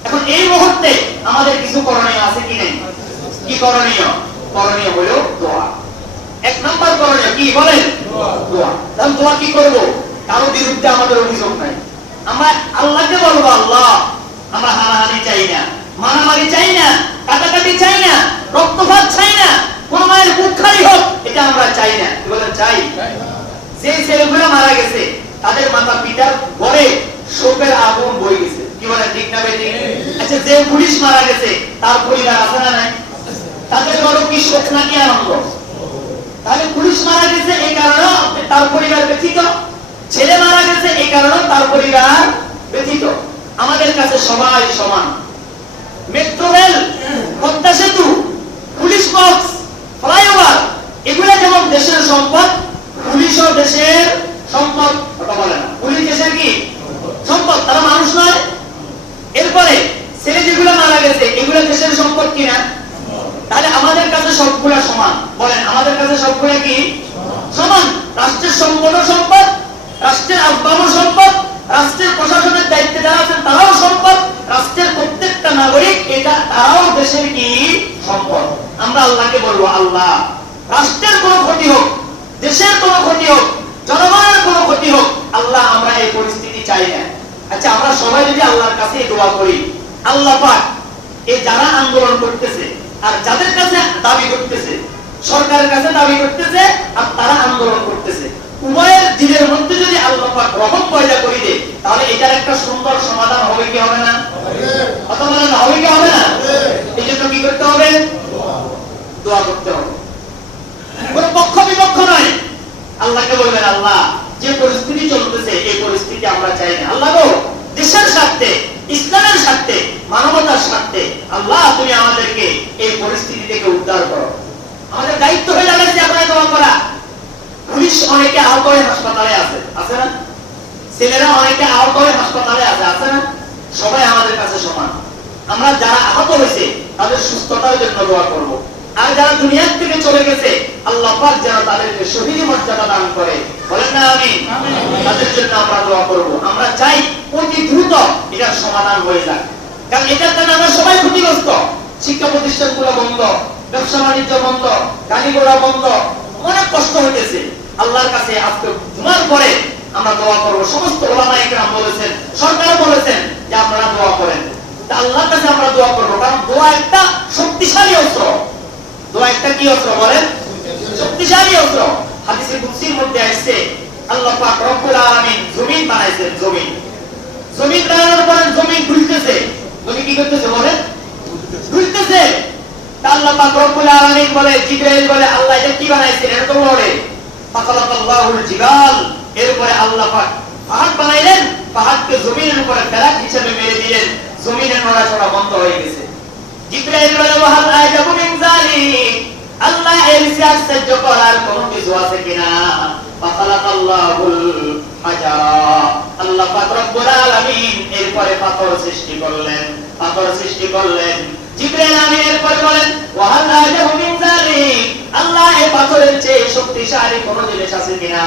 এখন এই মুহূর্তে আমাদের কিছু করণীয় আছে কি নেই? কি করণীয়? করণীয় হলো দোয়া। 1 নম্বর করণীয় কি বলেন? দোয়া। তাহলে দোয়া কি করব? কারো বিরুদ্ধে আমাদের অভিযোগ নাই। আমরা আল্লাহকে বলবো, আল্লাহ আমরা হানাহানি চাই না, মারামারি চাই না, কাটাকাটি চাই না, রক্তপাত চাই না, কোন মায়ের বুক খালি হোক, এটা আমরা চাই না। কি বলেন? চাই। যে ছেলেগুলো মারা গেছে তাদের মাতা পিতার ঘরে শোকের আগুন বই গেছে। কি বলেন ঠিক না বেঠিক? আচ্ছা, যে পুলিশ মারা গেছে তার পরিবার আছে না নাই? তাদের ঘরে কি শোক নাকি আনন্দ? তাহলে পুলিশ মারা গেছে এই কারণে তার পরিবার ব্যথিত, ছেলে মারা গেছে এই কারণে তার পরিবার ব্যথিত। আমাদের কাছে সবাই সমান। মেট্রো রেল, পদ্মা সেতু, পুলিশ বক্স, ফ্লাইওভার, এগুলা যেমন দেশের সম্পদ, পুলিশও দেশের সম্পদ। কথা বলে না, পুলিশ দেশের কি সম্পদ? তারা মানুষ নয়? এরপরে ছেলে যেগুলো মারা গেছে এগুলো দেশের সম্পদ কিনা? তাহলে আমাদের কাছে সবগুলা সমান। বলেন আমাদের কাছে সবগুলা কি সমান? রাষ্ট্রের সম্পদও সম্পদ, রাষ্ট্রের আসবাবও সম্পদ, রাষ্ট্রের প্রশাসনের দায়িত্বে যারা আছেন তারাও সম্পদ, রাষ্ট্রের প্রত্যেকটা নাগরিক এটা তারাও দেশের কি সম্পদ। আমরা আল্লাহকে বলবো, আল্লাহ রাষ্ট্রের কোনো ক্ষতি হোক, দেশের কোনো ক্ষতি হোক, জনগণের কোনো ক্ষতি হোক, আল্লাহ আমরা এই পরিস্থিতি চাই না। আচ্ছা, আমরা সবাই যদি আল্লাহর কাছে দোয়া করি, আল্লাহ পাক এই যারা আন্দোলন করতেছে আর যাদের কাছে দাবি করতেছে, সরকারের কাছে দাবি করতেছে আর তারা আন্দোলন করতেছে, উভয়ের দিলের মধ্যে যদি আল্লাহ পাক রহম পয়দা করে দেয়, তাহলে এটার একটা সুন্দর সমাধান হবে কি হবে না? অথবা হবে কি হবে না? এই জন্য কি করতে হবে? দোয়া করতে হবে। কোনো পক্ষ বিপক্ষ নয়। আল্লাহকে বলবেন, আল্লাহ যে পরিস্থিতি চলতেছে এই পরিস্থিতি আমরা চাই না। আল্লাহ গো, দেশের স্বার্থে, ইসলামের স্বার্থে, মানবতার স্বার্থে আল্লাহ তুমি আমাদেরকে এই পরিস্থিতি থেকে উদ্ধার করো। আমাদের দায়িত্ব হয়ে যাচ্ছে আপনার দোয়া করা। পুলিশ অনেকে আহত হয়ে হাসপাতালে আছে, আছে না? ছেলেরা অনেকে আহত হয়ে হাসপাতালে আছে, আছে না? সবাই আমাদের কাছে সমান। আমরা যারা আহত হয়েছে তাদের সুস্থতার জন্য দোয়া করব। আর যারা দুনিয়া থেকে চলে গেছে আল্লাহ পাক যেন তাদেরকে শহীদ মর্যাদা দান করে। বলেন না আমিন? তাদের জন্য আমরা দোয়া করব। আমরা চাই অতি দ্রুত এটার সমাধান হয়ে যাক। কারণ এটার কারণে আমরা সবাই ক্ষতিগ্রস্ত। শিক্ষা প্রতিষ্ঠানগুলো বন্ধ, ব্যবসা বাণিজ্য বন্ধ, গাড়ি ঘোড়া বন্ধ, অনেক কষ্ট হইতেছে। আল্লাহর কাছে আজকে জুমার পরে আমরা দোয়া করব। সমস্ত ওলামায়ে কেরাম বলেছেন, সরকার বলেছেন যে আপনারা দোয়া করেন। তা আল্লাহর কাছে আমরা দোয়া করব, কারণ দোয়া একটা শক্তিশালী অস্ত্র। দোয়া একটা কি অস্ত্র বলেন? শক্তিশালী অস্ত্র। হাদিসে কুদসির মধ্যে আসছে আল্লাহ পাক রব্বুল আলামিন জমিন বানাইছেন। জমিন জমিন বানানোর পরে জমিন ঘুরতেছে। জমিন কি করতেছে বলেন? ঘুরতেছে। তা আল্লাহ পাক রব্বুল আলামিন বলে, জিবরাইল বলে, আল্লাহ এটা কি বানাইছেন? এটা তো লড়ে। ফাখালাকাল্লাহুল জিবাল। এরপরে আল্লাহ পাক পাহাড় বানাইলেন, পাহাড়কে জমিনের উপরে ফেরাক হিসেবে মেরে দিলেন, জমিনের নড়াচড়া বন্ধ হয়ে গেছে। জিবরাইল বলে, ওয়াহাল আজাবু মিন যালিক, আল্লাহ এর চেয়ে আশ্চর্য করার কোনো কিছু আছে কিনা? ফাখালাকাল্লাহুল হাজারা। আল্লাহ পাক রব্বুল আলামিন এরপরে পাথর সৃষ্টি করলেন, পাথর সৃষ্টি করলেন। জিবরাইল আমিন এরপর বলেন ওয়াহাল আজাবু মিন যালিক, আল্লাহ এই পাথরের চেয়ে শক্তিশালী কোন জিনিস আছে কিনা?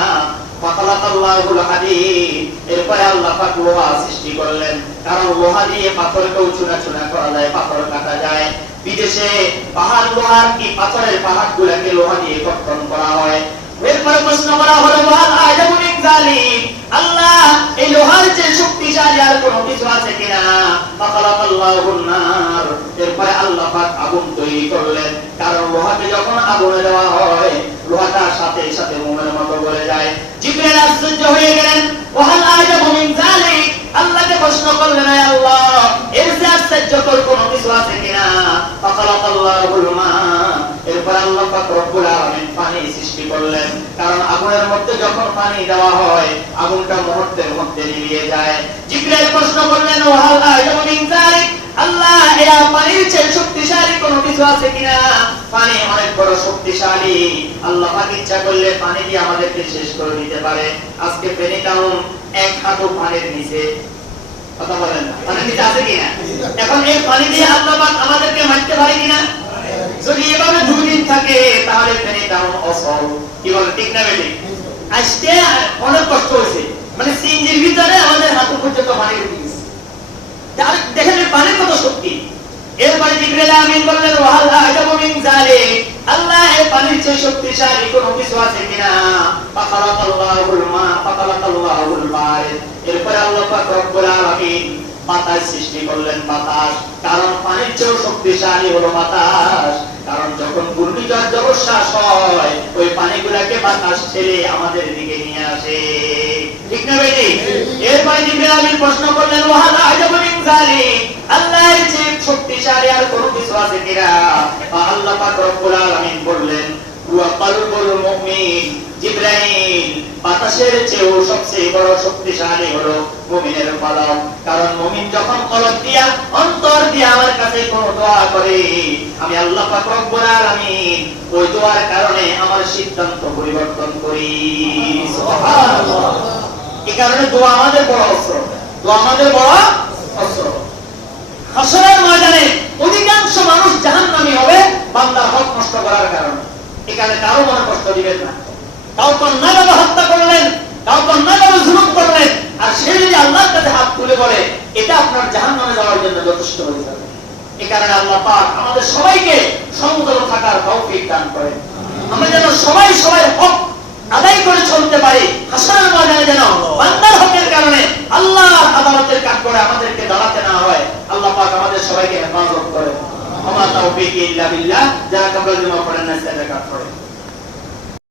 ফাখালাকাল্লাহুল হাদীদ, এরপরে আল্লাহ পাক লোহা সৃষ্টি করলেন, কারণ লোহা দিয়ে পাথরকেও চূনা করা যায়, পাথর কাটা যায়। বিদেশে পাহাড় লোহার কি পাথরের পাহাড়গুলোকে লোহা দিয়ে গঠন করা হয়। এরপরে প্রশ্ন করা হলো ওয়াহাল আজাবু মিন যালিক, আল্লাহ এই লোহার চেয়ে শক্তিশালী আর কোন কিছু আছে কিনা? ফাখালাকাল্লাহুন নার, এরপরে আল্লাহ পাক আগুন তৈরি করলেন, কারণ লোহাকে যখন আগুনে দেওয়া হয় লোহাটা সাথে সাথে মোমের মতো গলে যায়। জিবরাইল আশ্চর্য হয়ে গেলেন, ওয়াহাল আজাবু মিন যালিক, আল্লাহকে প্রশ্ন করলেন হে আল্লাহ এর চেয়ে আশ্চর্যকর কোন কিছু আছে কিনা? ফাখালাকাল্লাহুল মা, এরপর আল্লাহ পাক রব্বুল আলামিন পানি সৃষ্টি করলেন, কারণ আগুনের মধ্যে যখন পানি দেওয়া হয় আগুনটা মুহূর্তের মধ্যে নিভিয়ে যায়। জিবরাইল প্রশ্ন করলেন ওয়াহাল আজাবু মিন যালিক, আল্লাহ এই পানির চেয়ে শক্তিশালী কোন কিছু আছে কিনা? পানি অনেক বড় শক্তিশালী, আল্লাহ পাক ইচ্ছা করলে পানি দিয়ে আমাদেরকে শেষ করে দিতে পারে। আজকে ফেনী টাউন এক হাঁটু পানির নিচে, কথা বলেন না, পানির নিচে আছে কিনা? এখন এই পানি দিয়ে আল্লাহ পাক আমাদেরকে মারতে পারে কিনা? যদি এভাবে 2 দিন থাকে তাহলে ফেনী টাউন অসল, কি বলেন ঠিক না বেঠিক? আজকে অনেক কষ্ট হয়েছে, মানে সিঞ্জির ভিতরে আমাদের হাঁটু পর্যন্ত পানি উঠে গেছে। দেখেন পানির কত শক্তি। এরপরে জিবরাইল আমিন বললেন ওয়াহাল আজাবু মিন যালিক, আল্লাহ এই পানির চেয়ে শক্তিশালী কোন কিছু আছে কিনা? ফাখালাকাল্লাহুল মা ফাখালাকাল্লাহুল বারিদ, এরপরে আল্লাহ পাক রব্বুল আলামিন বাতাস সৃষ্টি করলেন, বাতাস, কারণ পানির চেয়ে শক্তিশালী হলো বাতাস, কারণ যখন ঘূর্ণিঝড় জলোচ্ছ্বাস হয় ওই পানিগুলোকে বাতাস ছেড়ে আমাদের দিকে নিয়ে আসে, ঠিক না বেটি? এরপরে জিবরাইল আমিন প্রশ্ন করলেন ওয়াহাল আজাবু মিন যালিক, আল্লাহর চেয়ে শক্তিশালী আর কোন কিছু আছে কিনা? আল্লাহ পাক রব্বুল আলামিন বললেন ওয়া কলবুল মুমিন, জিবরাইল বাতাসের চেয়েও সবচেয়ে বড় শক্তিশালী হলো মুমিনের কলব, কারণ মুমিন যখন কলব দিয়া অন্তর দিয়া আমার কাছে কোন দোয়া করে আমি আল্লাহ পাক রব্বুল আলামিন ওই দোয়ার কারণে আমার সিদ্ধান্ত পরিবর্তন করি। সুবহানাল্লাহ। এই কারণে দোয়া আমাদের বড় অস্ত্র, দোয়া আমাদের বড় অস্ত্র। হাসরের ময়দানে অধিকাংশ মানুষ জাহান্নামী হবে বান্দার হক নষ্ট করার কারণে। এখানে কারো মনে কষ্ট দিবেন না, কাউ কন্যাভাবে হত্যা করলেন, কাউ কন্যাভাবে জুলুম করলেন, আর সে যদি আল্লাহর কাছে হাত তুলে বলে এটা আপনার জাহান্নামে যাওয়ার জন্য যথেষ্ট হয়ে যাবে। এই কারণে আল্লাহ পাক আমাদের সবাইকে সমতল থাকার তৌফিক দান করেন, আমরা যেন সবাই সবার হক আদায় করে চলতে পারি। হাসরের ময়দানে যেন বান্দার হকের কারণে আল্লাহর আদালতের কাঠগড়ায় আমাদেরকে দাঁড়াতে না হয়। আল্লাহ পাক আমাদের সবাইকে হেফাজত করেন। ওয়া মা তাওফীকি ইল্লা বিল্লাহ। যারা কবর জমা করেন না সেটা কাট করে।